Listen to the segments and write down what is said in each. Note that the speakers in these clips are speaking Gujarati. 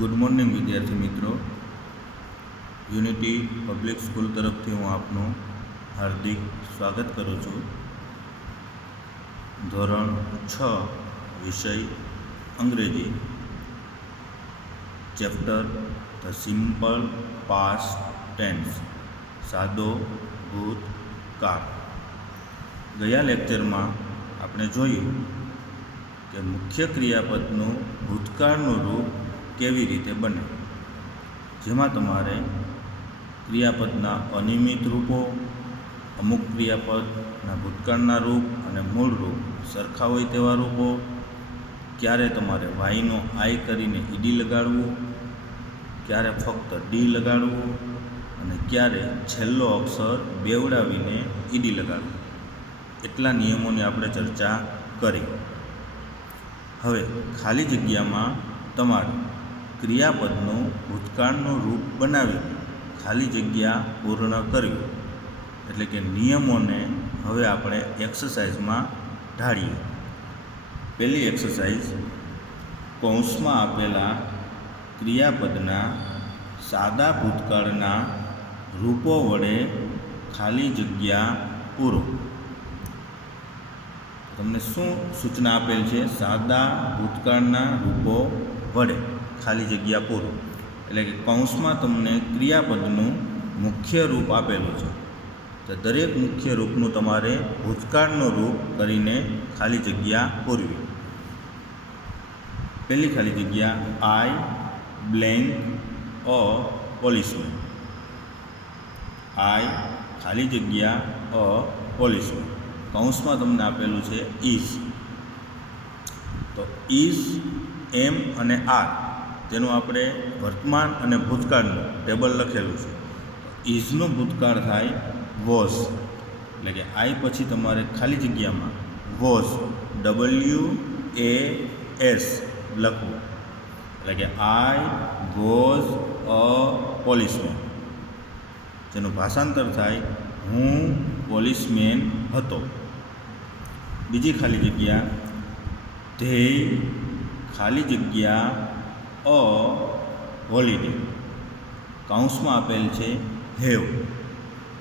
ગુડ મોર્નિંગ વિદ્યાર્થી મિત્રો. યુનિટી પબ્લિક સ્કૂલ તરફથી હું આપનું હાર્દિક સ્વાગત કરું છું. ધોરણ 6 વિષય અંગ્રેજી, chapter the simple past tense, સાદો ભૂતકાળ. ગયા લેક્ચરમાં આપણે જોયું કે મુખ્ય ક્રિયાપદનું ભૂતકાળનું રૂપ કેવી રીતે બને, જેમાં તમારે ક્રિયાપદના અનિયમિત રૂપો, અમુક ક્રિયાપદના ભૂતકાળના રૂપ અને મૂળ રૂપ સરખા હોય તેવા રૂપો, ક્યારે તમારે વાયનો આઈ કરીને ઈડી લગાડવું, ક્યારે ફક્ત ડી લગાડવું અને ક્યારે છેલ્લો અક્ષર બેવડાવીને ઈડી લગાડવું, એટલા નિયમોની આપણે ચર્ચા કરી. હવે ખાલી જગ્યામાં તમારે ક્રિયાપદનું ભૂતકાળનું રૂપ બનાવી ખાલી જગ્યા પૂર્ણ કરવી, એટલે કે નિયમોને હવે આપણે એક્સરસાઇઝમાં ઢાળીએ. પહેલી એક્સરસાઇઝ, કૌંસમાં આપેલા ક્રિયાપદના સાદા ભૂતકાળના રૂપો વડે ખાલી જગ્યા પૂરો. તમને શું સૂચના આપેલ છે? સાદા ભૂતકાળના રૂપો વડે ખાલી જગ્યા પૂરો. એટલે કે કૌંસમાં તમને ક્રિયાપદનું મુખ્ય રૂપ આપેલું છે, તો દરેક મુખ્ય રૂપનું તમારે ભૂતકાળનું રૂપ કરીને ખાલી જગ્યા પૂરવી. પહેલી ખાલી જગ્યા, આઈ બ્લેન્ક અ પોલીસમેન. આઈ ખાલી જગ્યા અ પોલીસમેન. કૌંસમાં તમને આપેલું છે ઇઝ. તો ઇઝ, એમ અને આર, તેનું આપણે વર્તમાન અને ભૂતકાળનું ટેબલ લખેલું છે. ઇઝનું ભૂતકાળ થાય વોઝ, એટલે કે આઈ પછી તમારે ખાલી જગ્યામાં વોઝ, WAS લખવું, એટલે કે આઈ વોઝ અ પોલીસમેન, જેનું ભાષાંતર થાય હું પોલીસમેન હતો. બીજી ખાલી જગ્યા, ધેય ખાલી જગ્યા અ હોલિડે. કૌંસમાં આપેલ છે હેવ,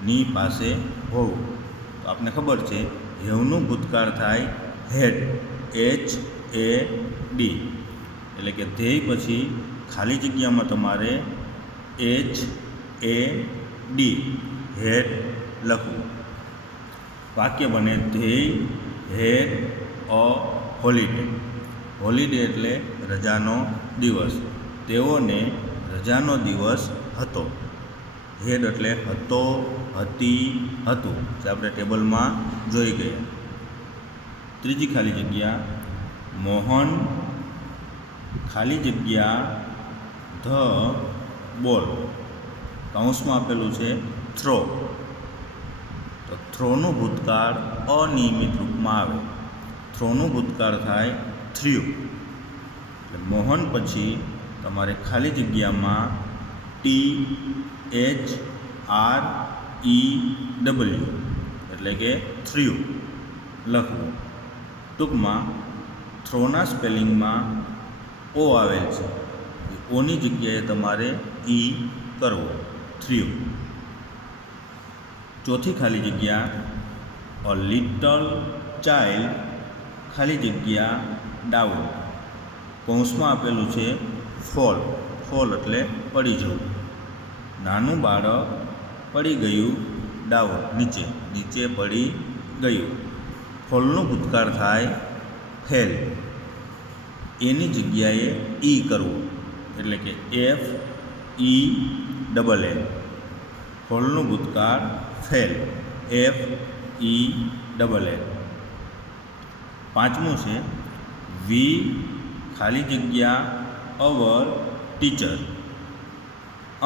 ની પાસે હોવું. તો આપણને ખબર છે હેવનું ભૂતકાળ થાય હેડ, HAD, એટલે કે ધેય પછી ખાલી જગ્યામાં તમારે HAD હેડ લખવું. વાક્ય બને they had a holiday. Holiday એટલે રજાનો દિવસ. તેઓને રજાનો દિવસ હતો. હેડ એટલે હતો, હતી, હતું, જે આપણે ટેબલમાં જોઈ ગયા. ત્રીજી ખાલી જગ્યા, મોહન ખાલી જગ્યા ધ બોલ. કૌંસમાં આપેલું છે થ્રો. તો થ્રોનું ભૂતકાળ અનિયમિત રૂપમાં આવે. થ્રોનું ભૂતકાળ થાય થ્ર્યુ. એટલે મોહન પછી તમારે ખાલી જગ્યામાં THREW, એટલે કે થ્ર્યુ લખવું. ટૂંકમાં થ્રોના સ્પેલિંગમાં ઓ આવેલ છે, ઓની જગ્યાએ તમારે ઈ કરવો, થ્ર્યુ. ચોથી ખાલી જગ્યા, અ લિટલ ચાઇલ્ડ ખાલી જગ્યા ડાઉન. કૌંસમાં આપેલું છે ફોલ. ફોલ એટલે પડી જવું. નાનું બાળક પડી ગયું ડાઉન, નીચે, નીચે પડી ગયું. ફોલનું ભૂતકાળ થાય ફેલ. એની જગ્યાએ ઈ કરવું, એટલે કે FELL. ફોલનું ભૂતકાળ ફેલ, FELL. પાંચમું છે વી ખાલી જગ્યા અવર ટીચર.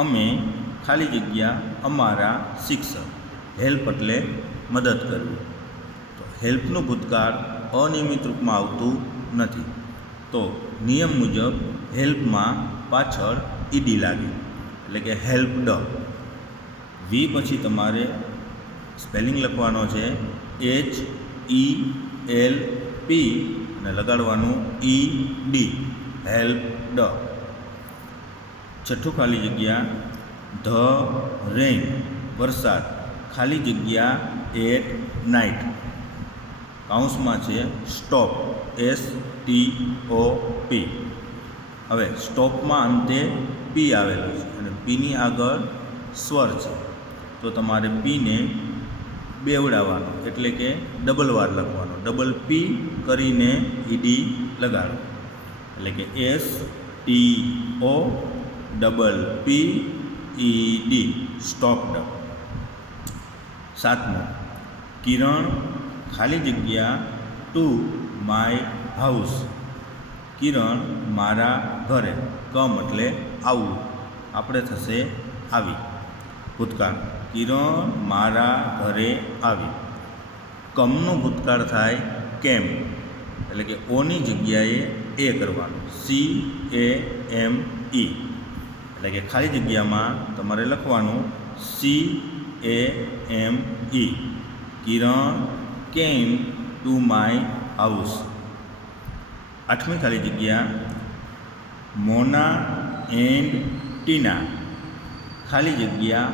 અમે ખાલી જગ્યા અમારા શિક્ષક. હેલ્પ એટલે મદદ કરવી. તો હેલ્પનું ભૂતકાળ અનિયમિત રૂપમાં આવતું નથી, તો નિયમ મુજબ હેલ્પમાં પાછળ ઈડી લાગે, એટલે કે હેલ્પડ. વી પછી તમારે સ્પેલિંગ લખવાનો છે HELP અને લગાડવાનું ED, હેલ્પડ. છઠ્ઠું ખાલી જગ્યા ધ રેઇન વરસાદ ખાલી જગ્યા એટ નાઇટ કૌંસમાં છે સ્ટોપ STOP. હવે સ્ટોપમાં અંતે પી આવેલો છે અને પીની આગળ સ્વર છે તો તમારે પીને બેવડાવવાનો એટલે કે ડબલ વાર લખવાનો. ડબલ પી કરીને ઈડી લગાડો એટલે કે STOPPED સ્ટોપ્ડ. સાતમું કિરણ ખાલી જગ્યા ટુ માય હાઉસ કિરણ મારા ઘરે કમ એટલે આવું આપણે થશે આવી. ભૂતકાળ કિરણ મારા ઘરે આવી. કમનું ભૂતકાળ થાય કેમ એટલે કે ઓની જગ્યાએ એ કરવાનું CAME એટલે કે ખાલી જગ્યામાં તમારે લખવાનું CAME. Kiran came to my house. આઠમી ખાલી જગ્યા મોના એન્ડ ટીના ખાલી જગ્યા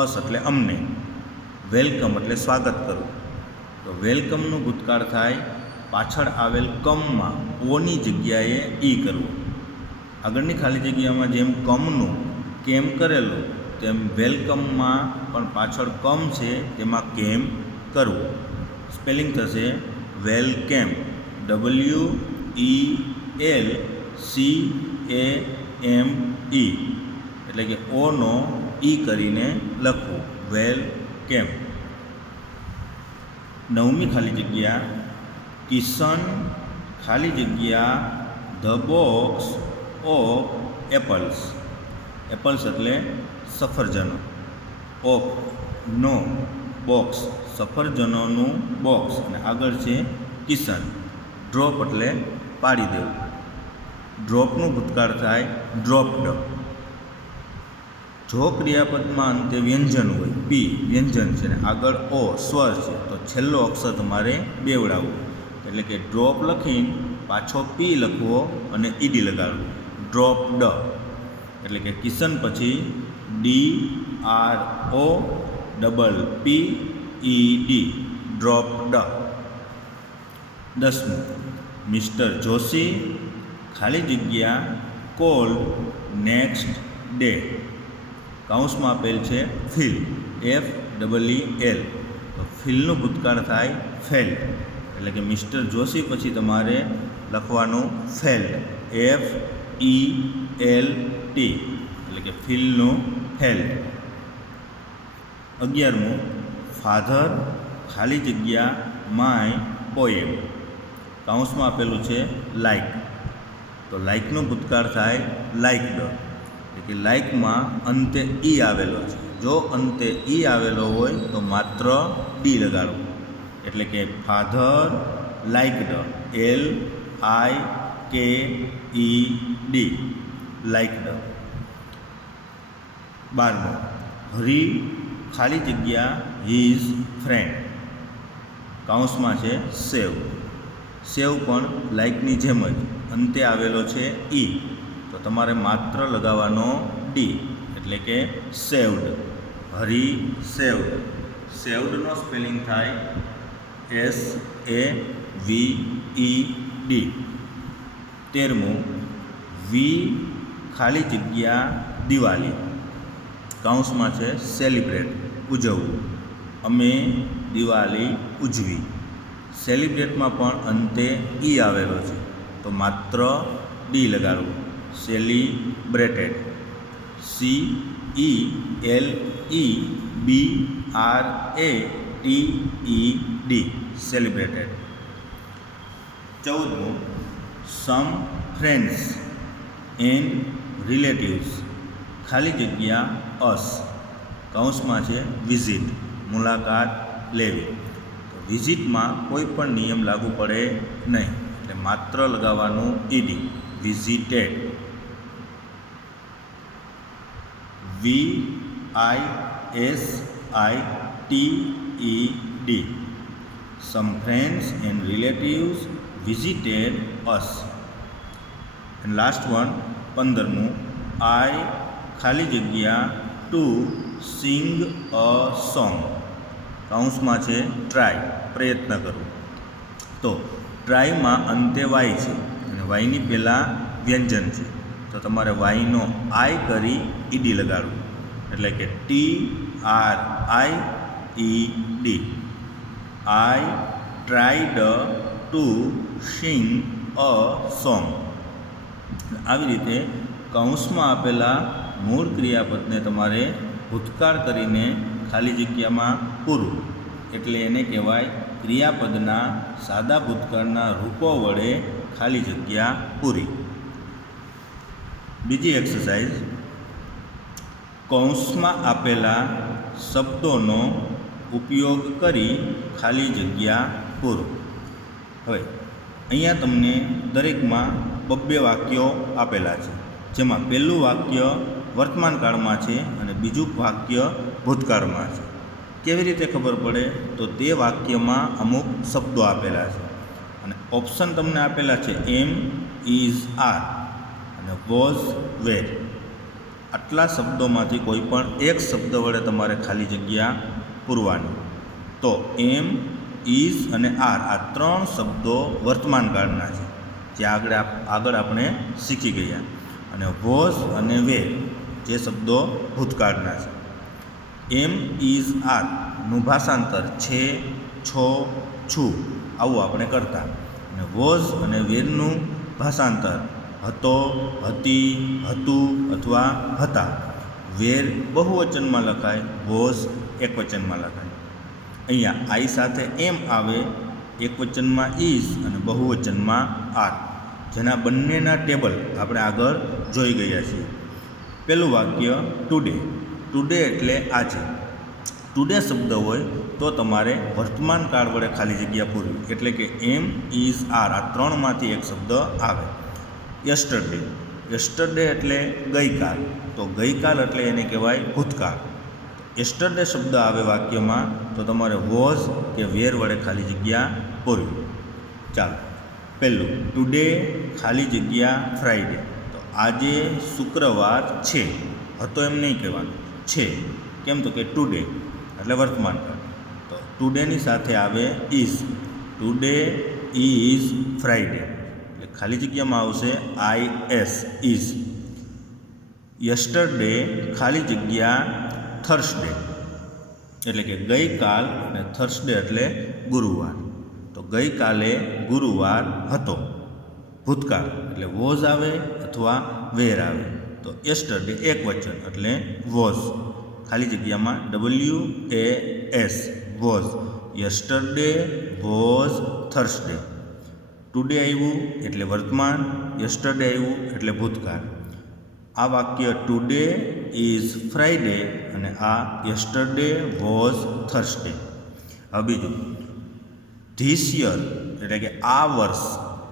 અસ એટલે અમને. વેલકમ એટલે સ્વાગત કરવું તો વેલકમનું ભૂતકાળ થાય પાછળ આવેલ કમમાં ઓની જગ્યાએ ઈ કરવું. આગળની ખાલી જગ્યામાં જેમ કમનું કેમ કરેલું તેમ વેલકમમાં પણ પાછળ કમ છે તેમાં કેમ કરવું. સ્પેલિંગ થશે વેલકેમ WELCAME એટલે કે ઓનો ઈ કરીને લખવું વેલકેમ. નવમી ખાલી જગ્યા કિશન ખાલી જગ્યા the box of apples. Apples એટલે સફરજનો. ઓફ નો બોક્સ સફરજનોનું બોક્સ અને આગળ છે કિશન. ડ્રોપ એટલે પાડી દેવું. ડ્રોપનું ભૂતકાળ થાય ડ્રોપ્ડ. જો ક્રિયાપદમાં અંતે વ્યંજન હોય પી વ્યંજન છે ને આગળ ઓ સ્વર છે તો છેલ્લો અક્ષર તમારે બેવડાવવો એટલે કે ડ્રોપ લખીને પાછો પી લખવો અને ઈડી લગાડવું. ડ્રોપ્ડ એટલે કે કિશન પછી DROPPED ડ્રોપ્ડ. 10મું મિસ્ટર જોશી ખાલી જગ્યા કોલ્ડ નેક્સ્ટ ડે કૌંસમાં આપેલ છે ફીલ FEEL તો ફીલનું ભૂતકાળ થાય ફેલ્ડ એટલે કે મિસ્ટર જોશી પછી તમારે લખવાનું ફેલ્ડ FELT એટલે કે ફીલનું ફેલ્ડ. 11મું ફાધર ખાલી જગ્યા માય પોએમ કૌંસમાં આપેલું છે લાઇક તો લાઇકનું ભૂતકાળ થાય લાઇકડ એટલે કે લાઇકમાં અંતે ઈ આવેલો છે. જો અંતે ઈ આવેલો હોય તો માત્ર ડી લગાડવું એટલે કે ફાધર લાઇકડ LIKED લાઇકડ. 12મું હરી ખાલી જગ્યા હિઝ ફ્રેન્ડ કૌંસમાં છે સેવ. સેવ પણ લાઇકની જેમ જ અંતે આવેલો છે ઈ તો તમારે માત્ર લગાવવાનો ડી એટલે કે સેવ્ડ. હરી સેવ્ડ. સેવ્ડનો સ્પેલિંગ થાય SAVED. 13મું વી ખાલી જગ્યા દિવાળી કૌંસમાં છે સેલિબ્રેટ ઉજવવું. અમે દિવાળી ઉજવી. સેલિબ્રેટમાં પણ અંતે ઈ આવેલો છે તો માત્ર ડી લગાડવું સેલિબ્રેટેડ. CELEBRATED celebrated. 14મું સમ ફ્રેન્ડ્સ એન્ડ રિલેટિવ્સ ખાલી જગ્યા અસ કૌંસમાં છે વિઝિટ મુલાકાત લેવી. તો વિઝિટમાં કોઈ પણ નિયમ લાગુ પડે નહીં એટલે માત્ર લગાવવાનું ED visited. VISITED some friends and relatives visited us. And last one 15મું આઈ ખાલી જગ્યા ટુ સિંગ અ સોંગ, કૌંસમાં છે ટ્રાય, પ્રયત્ન કરવો. તો ટ્રાયમાં અંતે વાય છે અને વાયની પહેલાં વ્યંજન છે, તો તમારે વાયનો આઈ કરી ઈડી લગાડવું, એટલે કે TRIED. I tried to sing a song. આવી રીતે કૌંસમાં આપેલા મૂળ ક્રિયાપદને તમારે ભૂતકાળ કરીને ખાલી જગ્યામાં પૂરું, એટલે એને કહેવાય ક્રિયાપદના સાદા ભૂતકાળના રૂપો વડે ખાલી જગ્યા પૂરી. બીજી એક્સરસાઇઝ, કૌંસમાં આપેલા શબ્દોનો ઉપયોગ કરી ખાલી જગ્યા પૂરો. હવે અહીંયા તમને દરેકમાં 2 વાક્યો આપેલા છે, જેમાં પહેલું વાક્ય વર્તમાન કાળમાં છે અને બીજું વાક્ય ભૂતકાળમાં છે. કેવી રીતે ખબર પડે? તો તે વાક્યમાં અમુક શબ્દો આપેલા છે અને ઓપ્શન તમને આપેલા છે એમ, ઇઝ, આર અને વોઝ, વેર. આટલા શબ્દોમાંથી કોઈ પણ એક શબ્દ વડે તમારે ખાલી જગ્યા પૂરવાની. તો એમ, ઇઝ અને આર આ 3 શબ્દો વર્તમાન કાળના છે, જે આગળ આપણે શીખી ગયા, અને વોઝ અને વેર જે શબ્દો ભૂતકાળના છે. એમ, ઇઝ, આરનું ભાષાંતર છે, છો, છું આવું આપણે કરતા, અને વોઝ અને વેરનું ભાષાંતર હતો, હતી, હતું અથવા હતા. વેર બહુવચનમાં લખાય, વોઝ એકવચનમાં લખાય. અહીંયા આઈ સાથે એમ આવે, એકવચનમાં ઇઝ અને બહુવચનમાં આર, જેના બંનેના ટેબલ આપણે આગળ જોઈ ગયા છીએ. પહેલું વાક્ય ટુડે. ટુડે એટલે આજે. ટુડે શબ્દ હોય તો તમારે વર્તમાન કાળ વડે ખાલી જગ્યા પૂરવી, એટલે કે એમ, ઇઝ, આર આ 3માંથી એક શબ્દ આવે. યસ્ટરડે. યસ્ટરડે એટલે ગઈકાલ, તો ગઈકાલ એટલે એને કહેવાય ભૂતકાળ. યસ્ટરડે શબ્દ આવે વાક્યમાં તો તમારે વોઝ કે વેર વડે ખાલી જગ્યા પૂરવી. ચાલો, પહેલું ટુડે ખાલી જગ્યા ફ્રાઈડે. તો આજે શુક્રવાર છે, હતો એમ નહીં કહેવાનું, છે. કેમ? તો કે ટુડે એટલે વર્તમાન કાળ. તો ટુડેની સાથે આવે ઇઝ. ટુડે ઇઝ ફ્રાઈડે, એટલે ખાલી જગ્યામાં આવશે IS, ઇઝ. યસ્ટરડે ખાલી જગ્યા થર્સડે, એટલે કે ગઈકાલ, અને થર્સડે એટલે ગુરુવાર. તો ગઈકાલે ગુરુવાર હતો, ભૂતકાળ એટલે વોઝ આવે અથવા વેર આવે. તો યસ્ટરડે એક વચન એટલે વોઝ, ખાલી જગ્યામાં WAS, was. Yesterday was Thursday. Today આવ્યું એટલે વર્તમાન, યસ્ટરડે આવ્યું એટલે ભૂતકાળ. આ વાક્ય ટુડે ઇઝ ફ્રાઈડે અને આ યસ્ટરડે વોઝ થર્સડે. હવે બીજું, ધીસ યર એટલે કે આ વર્ષ.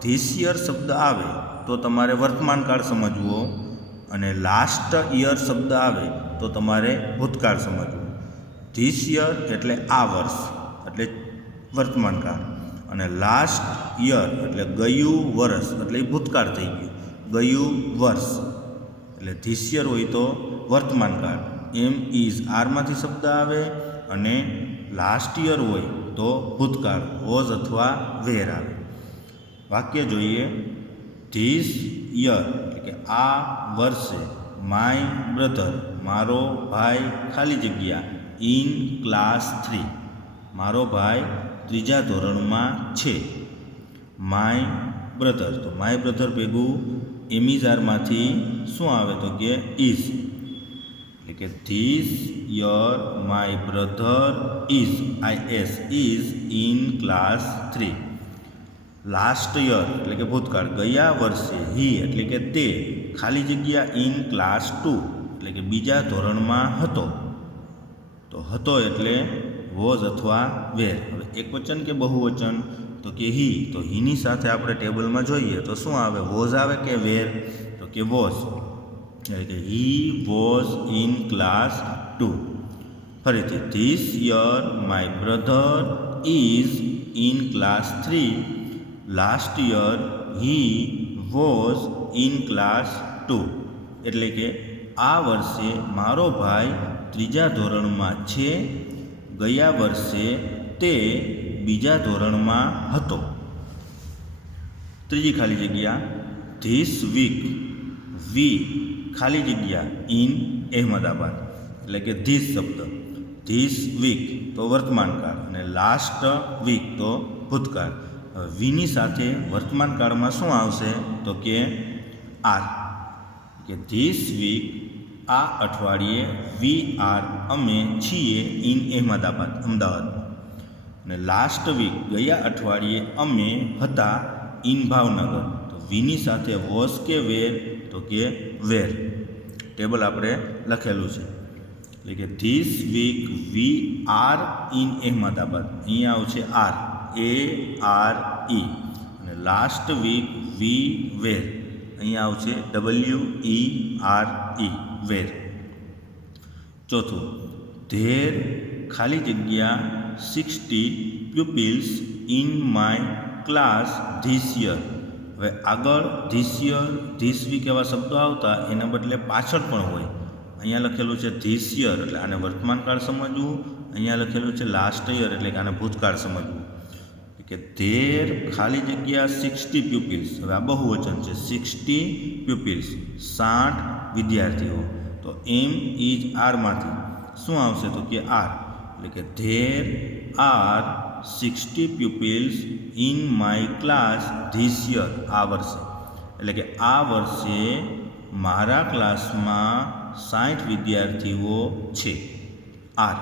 ધીસ યર શબ્દ આવે તો તમારે વર્તમાન કાળ સમજવો, અને લાસ્ટ યર શબ્દ આવે તો તમારે ભૂતકાળ સમજવું. ધીસ યર એટલે આ વર્ષ એટલે વર્તમાન કાળ, અને લાસ્ટ યર એટલે ગયું વર્ષ એટલે ભૂતકાળ થઈ ગયું, ગયું વર્ષ. એટલે ધીસ યર હોય તો વર્તમાન કાળ, એમ, ઇઝ, આરમાંથી શબ્દ આવે, અને લાસ્ટ યર હોય તો ભૂતકાળ, વોઝ અથવા વેર આવે. વાક્ય જોઈએ. ધીસ યર એટલે કે આ વર્ષે, માય બ્રધર મારો ભાઈ ખાલી જગ્યા ઇન ક્લાસ 3, મારો ભાઈ 3જા ધોરણમાં છે. માય બ્રધર, તો માય બ્રધર ભેગું એમિઝારમાંથી શું આવે? તો કે ઇઝ, એટલે કે this year my brother is, IS, is in class 3. Last year એટલે કે ભૂતકાળ, ગયા વર્ષે, હી એટલે કે તે, ખાલી જગ્યા ઇન ક્લાસ 2 એટલે કે 2જા ધોરણમાં હતો. તો હતો એટલે વોઝ અથવા વેર. હવે એકવચન કે બહુવચન? તો કે હી. તો હીની સાથે આપણે ટેબલમાં જોઈએ તો શું આવે? વોઝ આવે કે વેર? તો કે વોઝ, એટલે કે હી વોઝ ઇન ક્લાસ 2. ફરીથી, this year my brother is in class 3. Last year he was in class 2. એટલે કે આ વર્ષે મારો ભાઈ ત્રીજા ધોરણમાં છે, ગયા વર્ષે તે બીજા ધોરણમાં હતો. ત્રીજી ખાલી જગ્યા ધીસ વીક, વી ખાલી જગ્યા ઇન અહેમદાબાદ, એટલે કે ધીસ શબ્દ, ધીસ વીક તો વર્તમાનકાળ અને લાસ્ટ વીક તો ભૂતકાળ. વીની સાથે વર્તમાનકાળમાં શું આવશે તો કે આર, કે ધીસ વીક આ અઠવાડિયે વી આર અમે છીએ ઇન અહેમદાબાદ અમદાવાદમાં, અને લાસ્ટ વીક ગયા અઠવાડિયે અમે હતા ઇન ભાવનગર. તો વીની સાથે વોઝ કે વેર તો કે વેર. ટેબલ આપણે લખેલું છે, એટલે કે this week we are in Ahmedabad, અહીંયા આવશે આર, ARE, અને લાસ્ટ વીક વી વેર, અહીંયા આવશે WERE, વેર. ચોથું ધેર ખાલી જગ્યા 60 pupils in my class this year. હવે આગળ ધીસ યર, ધીસ વીક એવા શબ્દો આવતા એના બદલે પાછળ પણ હોય. અહીંયા લખેલું છે ધીસ યર એટલે આને વર્તમાનકાળ સમજવું, અહીંયા લખેલું છે લાસ્ટ યર એટલે કે આને ભૂતકાળ સમજવું. કે ધેર ખાલી જગ્યા 60 પ્યુપિલ્સ, હવે આ બહુવચન છે, 60 પ્યુપિલ્સ 60 વિદ્યાર્થીઓ. તો એમ ઇઝ આરમાંથી શું આવશે તો કે આર, એટલે કે there are 60 pupils in my class this year, આ વર્ષે, એટલે કે આ વર્ષે મારા ક્લાસમાં 60 વિદ્યાર્થીઓ છે, આર.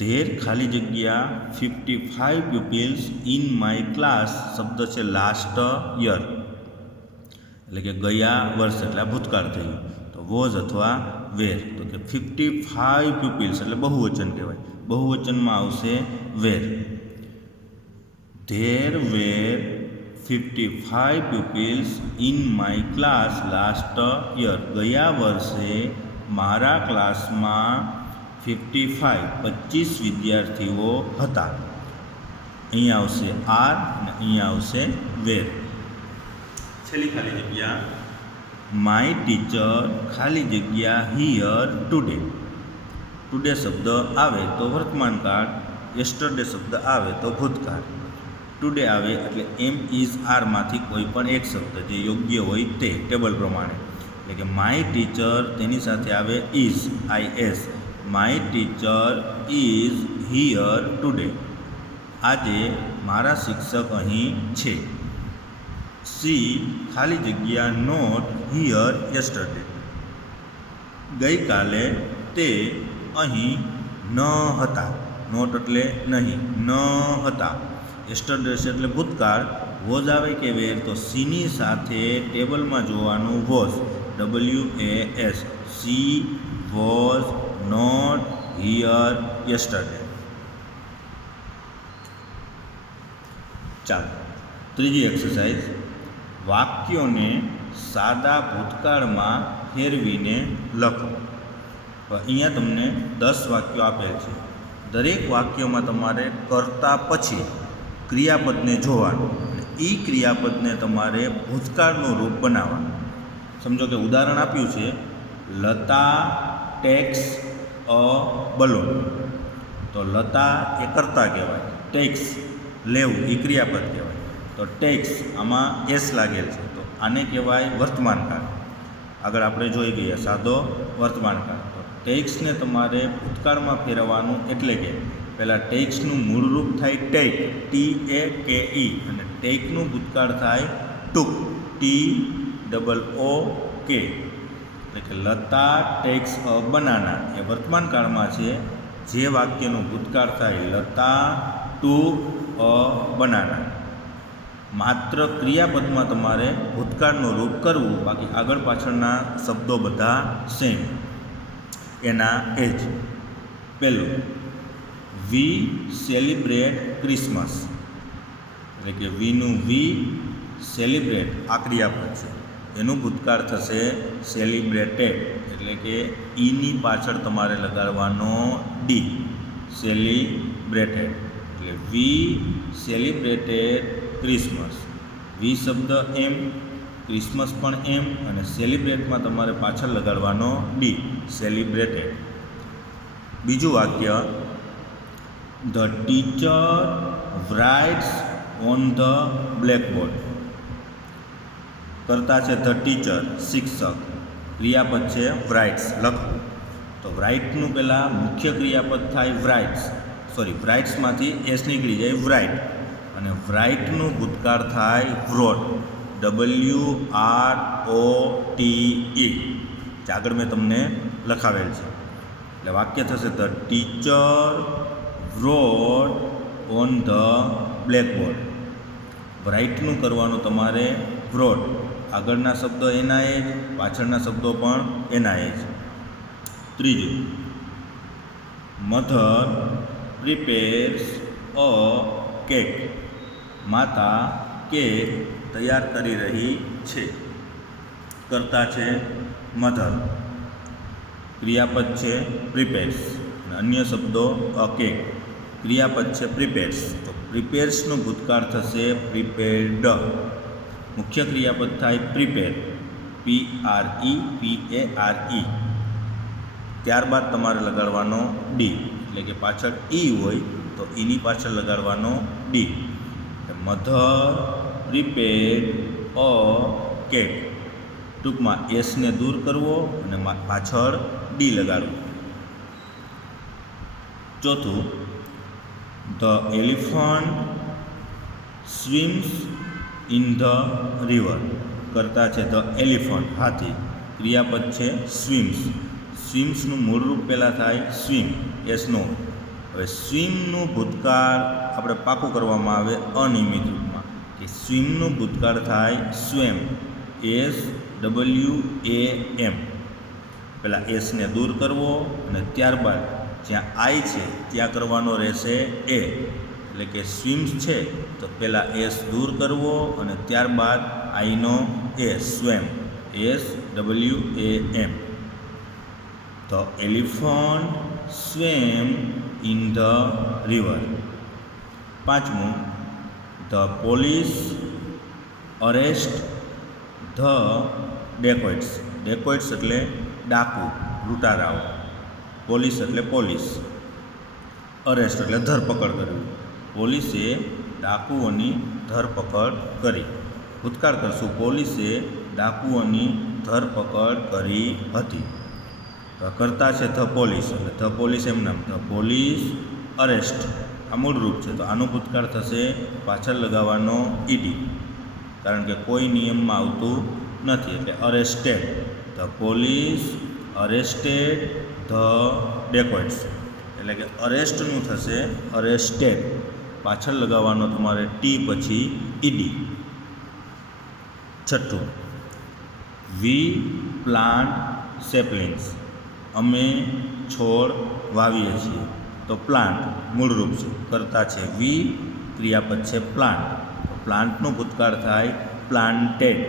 ધેર ખાલી જગ્યા 55 પ્યુપિલ્સ ઇન માય ક્લાસ, શબ્દ છે લાસ્ટ યર, એટલે કે ગયા વર્ષ, એટલે આ ભૂતકાળ થયું. તો વોઝ અથવા વેર, તો કે 55 પ્યુપિલ્સ એટલે બહુવચન કહેવાય, બહુવચનમાં આવશે were. There were 55 pupils in my class last year, ગયા વર્ષે મારા ક્લાસમાં 25 વિદ્યાર્થીઓ હતા. અહીંયા આવશે આર અને અહીંયા આવશે વેર. છેલ્લી ખાલી જગ્યા માય ટીચર ખાલી જગ્યા હિયર ટુડે. ટુડે શબ્દ આવે તો વર્તમાનકાળ, યસ્ટરડે શબ્દ આવે તો ભૂતકાળ. ટુડે આવે એટલે એમ ઇઝ આરમાંથી કોઈ પણ એક શબ્દ જે યોગ્ય હોય તે ટેબલ પ્રમાણે. એટલે કે માય ટીચર તેની સાથે આવે is, IS, my teacher is here today, આજે મારા શિક્ષક અહીં છે. સી ખાલી જગ્યા નોટ હિયર યસ્ટરડે, ગઈકાલે તે અહીં ન હતા, નોટ એટલે નહીં, ન હતા. યસ્ટરડે એટલે ભૂતકાળ, વોઝ આવે કે વેર, તો સીની સાથે ટેબલમાં જોવાનું was, WAS, she was not here yesterday. ચાલો ત્રીજી એક્સરસાઇઝ, વાક્યોને સાદા ભૂતકાળમાં ફેરવીને લખો. અહીંયા તમને 10 વાક્યો આપેલ છે. દરેક વાક્યમાં તમારે કરતા પછી ક્રિયાપદને જોવાનું અને એ ક્રિયાપદને તમારે ભૂતકાળનું રૂપ બનાવવાનું. સમજો કે ઉદાહરણ આપ્યું છે, લતા ટેક્સ અ બલૂન. તો લતા એ કર્તા કહેવાય, ટેક્સ લેવું એ ક્રિયાપદ કહેવાય. તો ટેક્સ આમાં એસ લાગેલ છે, તો આને કહેવાય વર્તમાનકાળ. આગળ આપણે જોઈ ગયા સાદો વર્તમાનકાળ. તો ટેક્સને તમારે ભૂતકાળમાં ફેરવવાનું, એટલે કે પહેલાં ટેક્સનું મૂળ રૂપ થાય ટેક, TAKE, અને ટેકનું ભૂતકાળ થાય ટુક, TOOK. એટલે કે લતા ટેક્સ અ બનાના એ વર્તમાનકાળમાં છે, જે વાક્યનું ભૂતકાળ થાય લતા ટુક અ બનાના. માત્ર ક્રિયાપદમાં તમારે ભૂતકાળનું રૂપ કરવું, બાકી આગળ પાછળના શબ્દો બધા સેમ. એના એ જ પહેલું, વી સેલિબ્રેટ ક્રિસમસ, એટલે કે વીનું વી, સેલિબ્રેટ આ ક્રિયાપદ છે, એનું ભૂતકાળ થશે સેલિબ્રેટેડ, એટલે કે ઈની પાછળ તમારે લગાડવાનો ડી, સેલિબ્રેટેડ. એટલે વી સેલિબ્રેટેડ ક્રિસમસ, વી શબ્દ એમ, ક્રિસમસ પણ એમ અને સેલિબ્રેટમાં તમારે પાછળ લગાડવાનો ડી, સેલિબ્રેટેડ. બીજું વાક્ય, the teacher writes on the blackboard. કરતા છે ધ ટીચર, શિક્ષક. ક્રિયાપદ છે રાઇટ્સ, લખવું. તો રાઇટનું પહેલાં મુખ્ય ક્રિયાપદ થાય રાઇટ્સમાંથી એસ નીકળી જાય રાઇટ, અને રાઇટનું ભૂતકાળ થાય વ્રોટ, WROTE. આગળ મેં તમને લખાવેલ છે. એટલે વાક્ય થશે the teacher wrote on the blackboard. રાઇટનું કરવાનું તમારે wrote. આગળના શબ્દો એના એ જ, પાછળના શબ્દો પણ એના એ જ. ત્રીજું, મધર પ્રિપેર્સ અ કેક. માતા કેક તૈયાર કરી રહી છે. કરતા છે મધર, ક્રિયાપદ છે પ્રિપેર્સ, અને અન્ય શબ્દો અ કેક. ક્રિયાપદ છે પ્રિપેર્સ, તો પ્રિપેર્સનું ભૂતકાળ થશે પ્રિપેર્ડ. મુખ્ય ક્રિયાપદ થાય પ્રિપેર, PREPARE. ત્યારબાદ તમારે લગાડવાનો ડી, એટલે કે પાછળ ઈ હોય તો ઈની પાછળ લગાડવાનો D. Mother prepared a cake. ટૂંકમાં એસને દૂર કરવો અને પાછળ ડી લગાડવું. ચોથું, the elephant swims in the river. કરતા છે ધ એલિફન્ટ, હાથી. ક્રિયાપદ છે સ્વિમ્સ. સ્વિમ્સનું મૂળરૂપ પહેલાં થાય સ્વિમ, એસનો. હવે સ્વિમનું ભૂતકાળ આપણે પાકું કરવામાં આવે અનિયમિત રૂપમાં, કે સ્વિમનું ભૂતકાળ થાય સ્વેમ, SWAM. પહેલાં એસને દૂર કરવો અને ત્યારબાદ જ્યાં આઈ છે ત્યાં કરવાનો રહેશે એ, એટલે કે સ્વિમ્સ છે તો પહેલાં એસ દૂર કરવો અને ત્યારબાદ આઈનો A, swam, SWAM. The elephant swam in the river. પાંચમું, the police arrest the dacoits. Dacoits એટલે ડાકુ, લૂંટારાઓ. પોલીસ એટલે પોલીસ. અરેસ્ટ એટલે ધરપકડ કરવી. પોલીસે ડાકુઓની ધરપકડ કરી. ભૂતકાળ કરશું, પોલીસે ડાકુઓની ધરપકડ કરી હતી. કરતા છે ધ પોલીસ, એટલે ધ પોલીસ એમ નામ, ધ પોલીસ અરેસ્ટ. આ મૂળરૂપ છે, તો આનું ભૂતકાળ થશે પાછળ લગાવવાનો ઈડી, કારણ કે કોઈ નિયમમાં આવતું નથી, એટલે arrested. The police arrested the dacoits, એટલે કે અરેસ્ટનું થશે અરેસ્ટેડ. પાછળ લગાવવાનો તમારે ટી પછી ઈડી. છઠ્ઠું, વી પ્લાન્ટ સેપલિંગ્સ. અમે છોડ વાવીએ છીએ. તો પ્લાન્ટ મૂળરૂપ છે, કરતા છે વી, ક્રિયાપદ છે પ્લાન્ટ. તો પ્લાન્ટનું ભૂતકાળ થાય પ્લાન્ટેડ,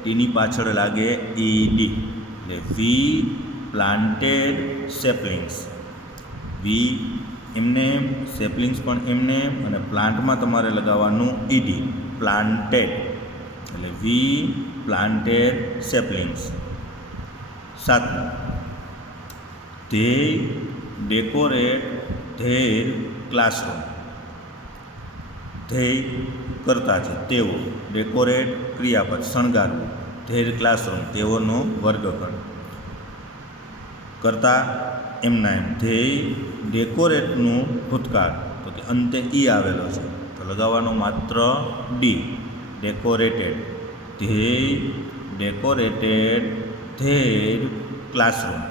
ટીની પાછળ લાગે ઈડી, એટલે વી પ્લાન્ટેડ સેપલિંગ્સ. વી એમને, સેપલિંગ્સ પણ એમને, અને પ્લાન્ટમાં તમારે લગાવવાનું ઈડી, પ્લાન્ટેડ, એટલે વી પ્લાન્ટેડ સેપલિંગ્સ. સાતમું, they decorate there classroom. They કરતા છે તેઓ, ડેકોરેટ ક્રિયાપદ શણગારવું, ધેર ક્લાસરૂમ તેઓનો વર્ગખંડ. કરતા એમના એમ, ધેય ડેકોરેટનું ભૂતકાળ, તો કે અંતે ઈ આવેલો છે તો લગાવવાનો માત્ર D, decorated. They decorated there classroom,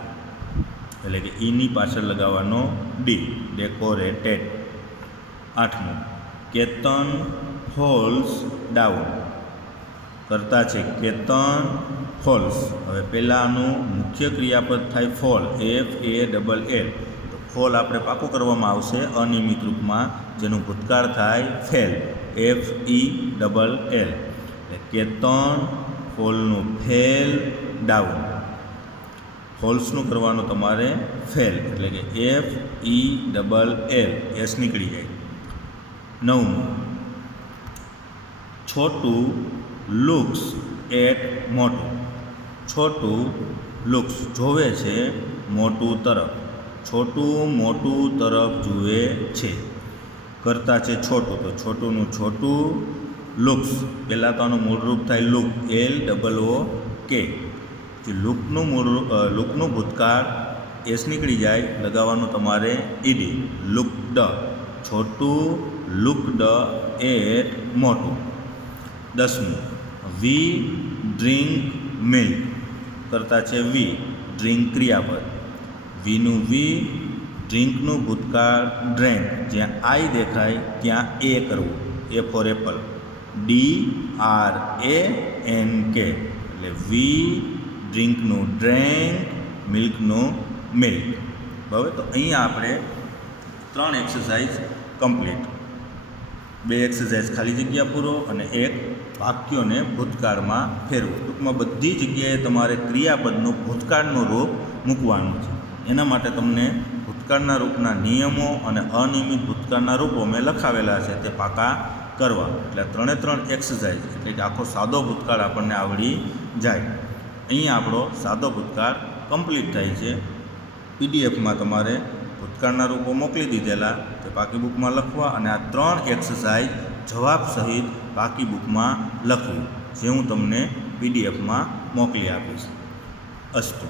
એટલે કે ઈની પાછળ લગાવવાનો ડી, ડેકોરેટેડ. આઠમું, કેતન ફોલ્સ ડાઉન. કરતા છે કેતન ફોલ્સ. હવે પહેલાંનું મુખ્ય ક્રિયાપદ થાય ફોલ, FALL. તો ફોલ આપણે પાકું કરવામાં આવશે અનિયમિત રૂપમાં, જેનું ભૂતકાળ થાય ફેલ, FELL. એટલે કેતન ફોલનું ફેલ ડાઉન. ફોલ્સનું કરવાનું તમારે ફેલ, એટલે કે FELL, એસ નીકળી જાય. નવમું, છોટું લુક્સ એટ મોટું. છોટું લુક્સ જોવે છે મોટું તરફ. છોટું મોટું તરફ જુએ છે. કરતા છે છોટું, તો છોટુંનું છોટું. લુક્સ પહેલાં તો આનું મૂળરૂપ થાય લુક, LOOK. જે લુકનું ભૂતકાળ એસ નીકળી જાય, લગાવવાનું તમારે ED. Looked. Chhotu looked at Motu. 10મું વી ડ્રિંક મિલ્ક. કરતા છે વી, ડ્રિંક ક્રિયાપદ. વીનું વી, ડ્રિંકનું ભૂતકાળ ડ્રેન્ક. જ્યાં આઈ દેખાય ત્યાં એ કરવું. એ ફોર એપલ. DRANK. એટલે વી ડ્રિંકનું ડ્રેન્ક, મિલ્કનું મિલ્ક. બરાબર, તો અહીંયા આપણે 3 એક્સરસાઇઝ કમ્પ્લીટ. 2 એક્સરસાઇઝ ખાલી જગ્યા પૂરો અને 1 વાક્યોને ભૂતકાળમાં ફેરવો. ટૂંકમાં બધી જગ્યાએ તમારે ક્રિયાપદનું ભૂતકાળનું રૂપ મૂકવાનું છે. એના માટે તમને ભૂતકાળના રૂપના નિયમો અને અનિયમિત ભૂતકાળના રૂપો મેં લખાવેલા છે, તે પાકા કરવા. એટલે 3 એક્સરસાઇઝ એટલે કે આખો સાદો ભૂતકાળ આપણને આવડી જાય. અહીંયા આપણો સાદો ભૂતકાળ કમ્પ્લીટ થાય છે. પીડીએફમાં તમારે ભૂતકાળના રૂપો મોકલી દીધેલા તે પાકી બુકમાં લખવા અને આ 3 એક્સરસાઇઝ જવાબ સહિત પાકી બુકમાં લખવી, જે હું તમને પીડીએફમાં મોકલી આપીશ. અસ્તુ.